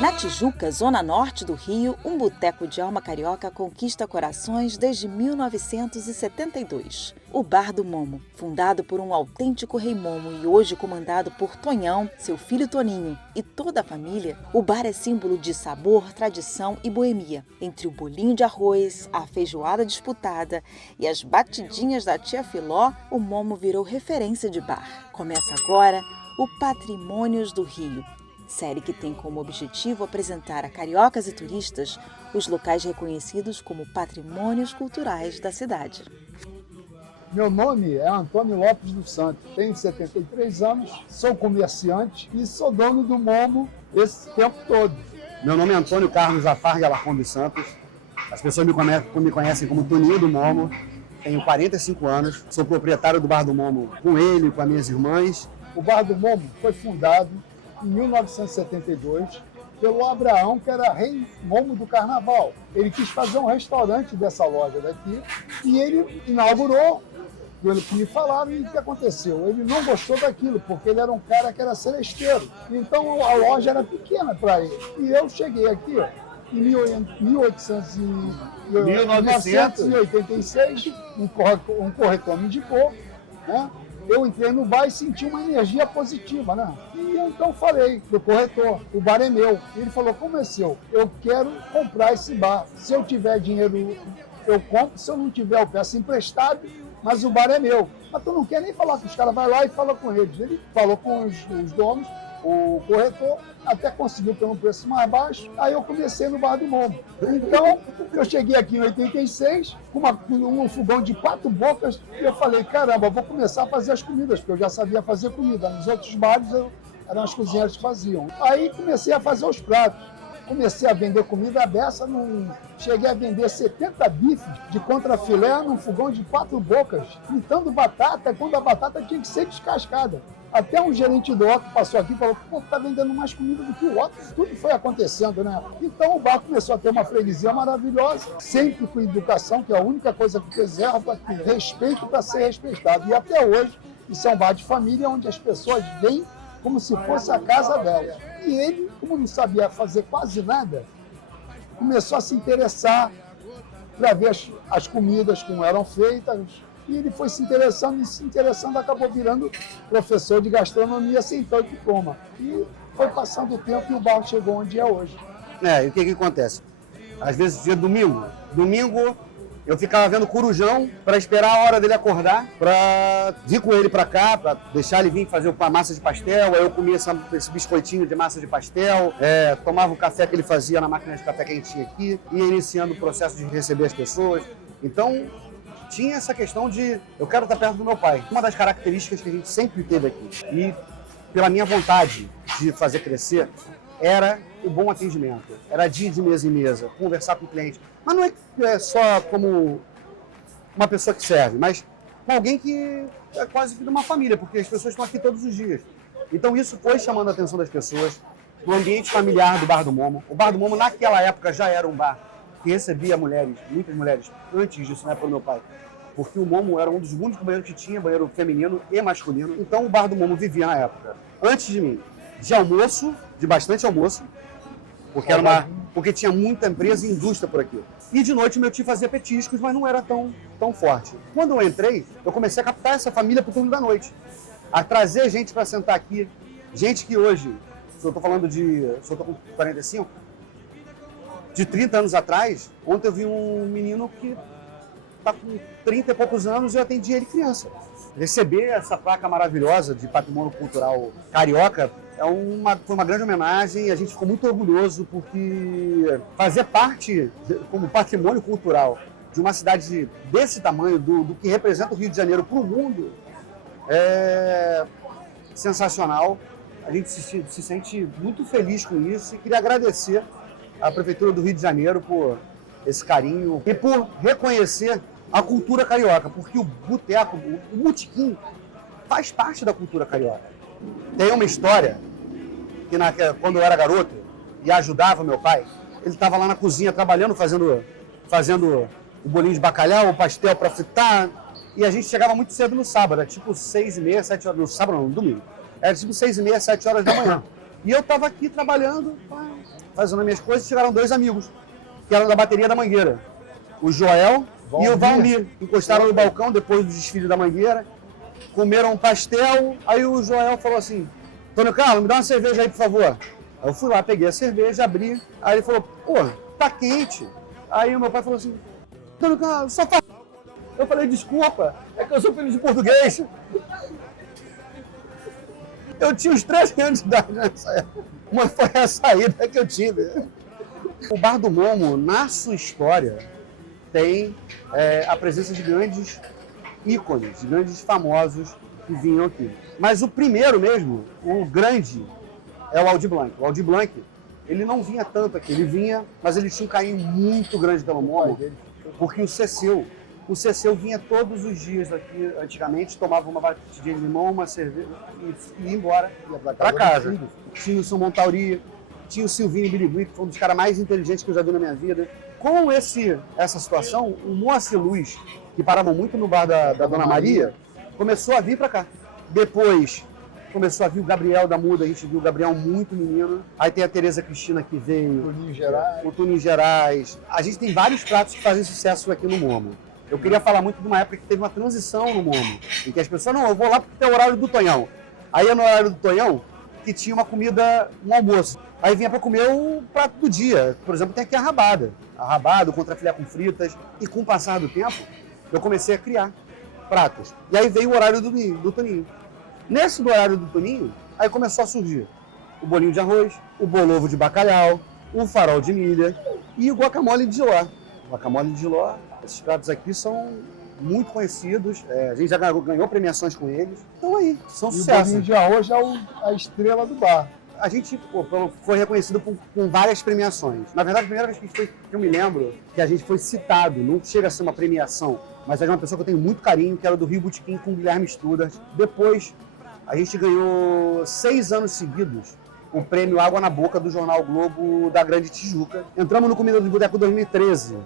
Na Tijuca, zona norte do Rio, um boteco de alma carioca conquista corações desde 1972. O Bar do Momo, fundado por um autêntico rei Momo e hoje comandado por Tonhão, seu filho Toninho e toda a família, o bar é símbolo de sabor, tradição e boemia. Entre o bolinho de arroz, a feijoada disputada e as batidinhas da tia Filó, o Momo virou referência de bar. Começa agora o Patrimônios do Rio, série que tem como objetivo apresentar a cariocas e turistas os locais reconhecidos como patrimônios culturais da cidade. Meu nome é Antônio Lopes dos Santos, tenho 73 anos, sou comerciante e sou dono do Momo esse tempo todo. Meu nome é Antônio Carlos Afargue Alarcon dos Santos, as pessoas me conhecem como Toninho do Momo, tenho 45 anos, sou proprietário do Bar do Momo com ele, com as minhas irmãs. O Bar do Momo foi fundado em 1972, pelo Abraão, que era rei Momo do Carnaval. Ele quis fazer um restaurante dessa loja daqui e ele inaugurou, pelo que me falaram, e o que aconteceu? Ele não gostou daquilo, porque ele era um cara que era celesteiro. Então a loja era pequena para ele. E eu cheguei aqui em 1986, um corretor me indicou, né? Eu entrei no bar e senti uma energia positiva, né? E eu então falei pro corretor, o bar é meu. E ele falou, como é seu? Eu quero comprar esse bar. Se eu tiver dinheiro, eu compro. Se eu não tiver, eu peço emprestado, mas o bar é meu. Mas tu não quer nem falar com os caras, vai lá e fala com eles. Ele falou com os donos, o corretor, até conseguiu ter um preço mais baixo, aí eu comecei no Bar do Momo. Então, eu cheguei aqui em 86, com um fogão de 4 bocas, e eu falei, caramba, vou começar a fazer as comidas, porque eu já sabia fazer comida. Nos outros bares, eram as cozinheiras que faziam. Aí comecei a fazer os pratos. Comecei a vender comida dessa, cheguei a vender 70 bifes de contrafilé num fogão de 4 bocas, fritando batata, quando a batata tinha que ser descascada. Até um gerente do Otto passou aqui e falou, pô, tá vendendo mais comida do que o Otto. Tudo foi acontecendo, né? Então o bar começou a ter uma freguesia maravilhosa, sempre com educação, que é a única coisa que preserva, respeito para ser respeitado. E até hoje, isso é um bar de família, onde as pessoas vêm como se fosse a casa delas. E ele, como não sabia fazer quase nada, começou a se interessar para ver as comidas como eram feitas. E ele foi se interessando, acabou virando professor de gastronomia sem tal diploma. E foi passando o tempo e o bar chegou onde é hoje. E o que acontece? Às vezes, dia domingo, eu ficava vendo Corujão para esperar a hora dele acordar, para vir com ele para cá, para deixar ele vir fazer a massa de pastel. Aí eu comia esse biscoitinho de massa de pastel, tomava o café que ele fazia na máquina de café que a gente tinha aqui, ia iniciando o processo de receber as pessoas. Então, tinha essa questão de eu quero estar perto do meu pai. Uma das características que a gente sempre teve aqui, e pela minha vontade de fazer crescer, era o bom atendimento. Era dia de mesa em mesa, conversar com o cliente. Mas não é só como uma pessoa que serve, mas com alguém que é quase que de uma família, porque as pessoas estão aqui todos os dias. Então isso foi chamando a atenção das pessoas, no ambiente familiar do Bar do Momo. O Bar do Momo, naquela época, já era um bar que recebia mulheres, muitas mulheres, antes disso, né, pelo meu pai. Porque o Momo era um dos únicos banheiros que tinha banheiro feminino e masculino. Então o Bar do Momo vivia na época, antes de mim, de almoço, de bastante almoço, porque tinha muita empresa e indústria por aqui. E de noite meu tio fazia petiscos, mas não era tão forte. Quando eu entrei, eu comecei a captar essa família pro turno da noite. A trazer gente para sentar aqui. Gente que hoje, se eu tô com 45, de 30 anos atrás, ontem eu vi um menino que está com 30 e poucos anos e eu atendi ele criança. Receber essa placa maravilhosa de patrimônio cultural carioca foi uma grande homenagem e a gente ficou muito orgulhoso porque fazer parte como patrimônio cultural de uma cidade desse tamanho, do que representa o Rio de Janeiro para o mundo, é sensacional. A gente se sente muito feliz com isso e queria agradecer à Prefeitura do Rio de Janeiro por esse carinho e por reconhecer a cultura carioca, porque o boteco, o botequim, faz parte da cultura carioca. Tem uma história que quando eu era garoto e ajudava meu pai, ele estava lá na cozinha trabalhando, fazendo o bolinho de bacalhau, o pastel para fritar, e a gente chegava muito cedo no sábado, era tipo 6h30, 7 horas, no sábado não, no domingo, era tipo 6h30, 7 horas da manhã. E eu estava aqui trabalhando, fazendo as minhas coisas, chegaram 2 amigos, que eram da bateria da Mangueira. O Joel e o Valmir. Encostaram no balcão depois do desfile da Mangueira, comeram um pastel, aí o Joel falou assim, Antônio Carlos, me dá uma cerveja aí, por favor. Aí eu fui lá, peguei a cerveja, abri, aí ele falou, pô, tá quente. Aí o meu pai falou assim, Antônio Carlos, só faz... Eu falei, desculpa, é que eu sou filho de português. Eu tinha uns 13 anos de idade nessa época, mas foi a saída que eu tive. O Bar do Momo, na sua história, tem a presença de grandes ícones, de grandes famosos que vinham aqui. Mas o primeiro mesmo, o grande, é o Aldir Blanc. O Aldir Blanc, ele não vinha tanto aqui, ele vinha, mas ele tinha um carinho muito grande pelo Momo, porque o Ceceu vinha todos os dias aqui, antigamente, tomava uma batidinha de limão, uma cerveja e ia embora para casa. Tinha o São Montauri, tinha o Silvinho Birigui, que foi um dos caras mais inteligentes que eu já vi na minha vida. Com essa situação, o Moacir Luz, que parava muito no bar da Dona Maria, começou a vir para cá. Depois começou a vir o Gabriel da Muda, a gente viu o Gabriel muito menino. Aí tem a Tereza Cristina que veio, o Toninho Gerais. A gente tem vários pratos que fazem sucesso aqui no Momo. Eu queria falar muito de uma época que teve uma transição no Momo, em que as pessoas, não, eu vou lá porque tem o horário do Tonhão. Aí é no horário do Tonhão que tinha uma comida, um almoço. Aí vinha para comer o prato do dia. Por exemplo, tem aqui a rabada, o contrafilé com fritas. E com o passar do tempo, eu comecei a criar pratos. E aí veio o horário do Toninho. Nesse do horário do Toninho, aí começou a surgir o bolinho de arroz, o bolovo de bacalhau, o farol de milha e o guacamole de Jiló. O guacamole de Jiló, esses pratos aqui são muito conhecidos, a gente já ganhou premiações com eles. Então aí, são sucessos. O bolinho de arroz é a estrela do bar. A gente foi reconhecido com várias premiações. Na verdade, a primeira vez que a gente foi, que eu me lembro, que a gente foi citado, não chega a ser uma premiação, mas é de uma pessoa que eu tenho muito carinho, que era do Rio Botequim com o Guilherme Studart. Depois, a gente ganhou 6 anos seguidos o prêmio Água na Boca do Jornal Globo da Grande Tijuca. Entramos no Comida do Boteco 2013.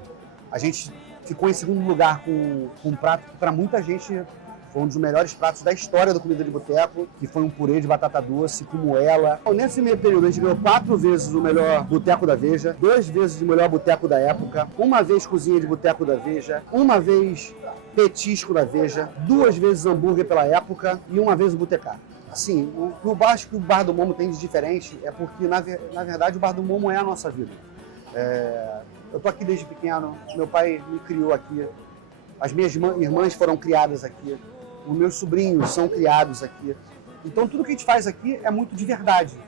A gente ficou em segundo lugar com um prato que, para muita gente, foi um dos melhores pratos da história do Comida de Boteco, que foi um purê de batata doce com moela. Nesse meio período, a gente ganhou 4 vezes o melhor boteco da Veja, 2 vezes o melhor boteco da época, 1 vez cozinha de boteco da Veja, 1 vez petisco da Veja, 2 vezes hambúrguer pela época e 1 vez o botecar. Assim, o que eu acho que o Bar do Momo tem de diferente é porque, na verdade, o Bar do Momo é a nossa vida. Eu tô aqui desde pequeno, meu pai me criou aqui, as minhas irmãs foram criadas aqui, os meus sobrinhos são criados aqui. Então tudo que a gente faz aqui é muito de verdade.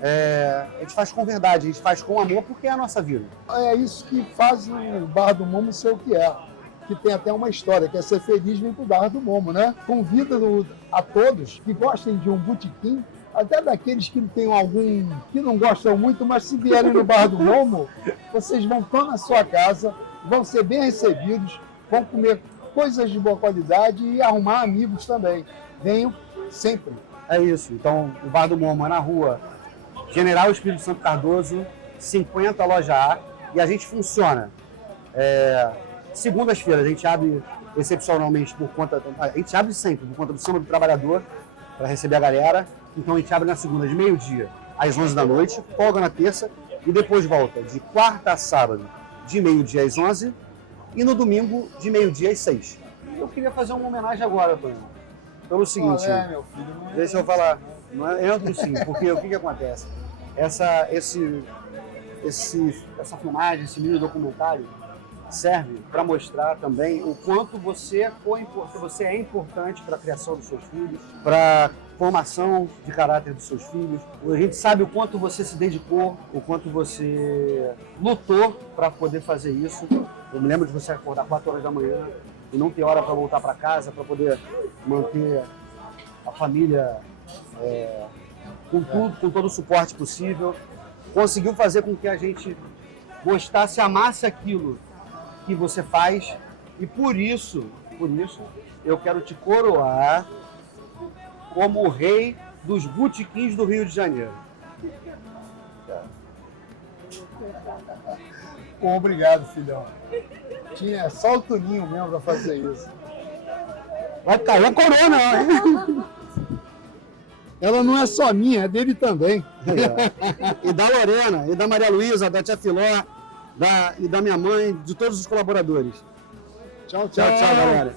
A gente faz com verdade, a gente faz com amor porque é a nossa vida. É isso que faz o Bar do Momo ser o que é. Que tem até uma história, que é ser feliz vem pro Bar do Momo, né? Convido a todos que gostem de um botequim, até daqueles que tem algum que não gostam muito, mas se vierem no Bar do Momo, vocês vão estar na sua casa, vão ser bem recebidos, vão comer coisas de boa qualidade e arrumar amigos também. Venham sempre. É isso. Então, o Bar do Momo é na rua General Espírito Santo Cardoso, 50, loja A, e a gente funciona. Segundas-feiras, a gente abre excepcionalmente por conta... A gente abre sempre por conta do Samba do Trabalhador, para receber a galera. Então, a gente abre na segunda, de meio-dia às 11 da noite, folga na terça, e depois volta de quarta a sábado, de meio-dia às 11, e no domingo, de meio-dia às 6. Eu queria fazer uma homenagem agora, Tonho. Pelo seguinte, meu filho, deixa eu falar, entro sim, porque o que acontece? Essa filmagem, esse mini documentário, serve para mostrar também o quanto você é importante para a criação dos seus filhos, para a formação de caráter dos seus filhos. A gente sabe o quanto você se dedicou, o quanto você lutou para poder fazer isso. Eu me lembro de você acordar 4 horas da manhã e não ter hora para voltar para casa, para poder manter a família com tudo, com todo o suporte possível. Conseguiu fazer com que a gente gostasse, amasse aquilo que você faz, e por isso eu quero te coroar como o rei dos botequins do Rio de Janeiro. Obrigado, filhão. Tinha só o Toninho mesmo para fazer isso. Vai cair a corona, hein? Ela não é só minha, é dele também. E da Lorena, e da Maria Luísa, da tia Filó, e da minha mãe, de todos os colaboradores. Tchau, Tchau, tchau, galera.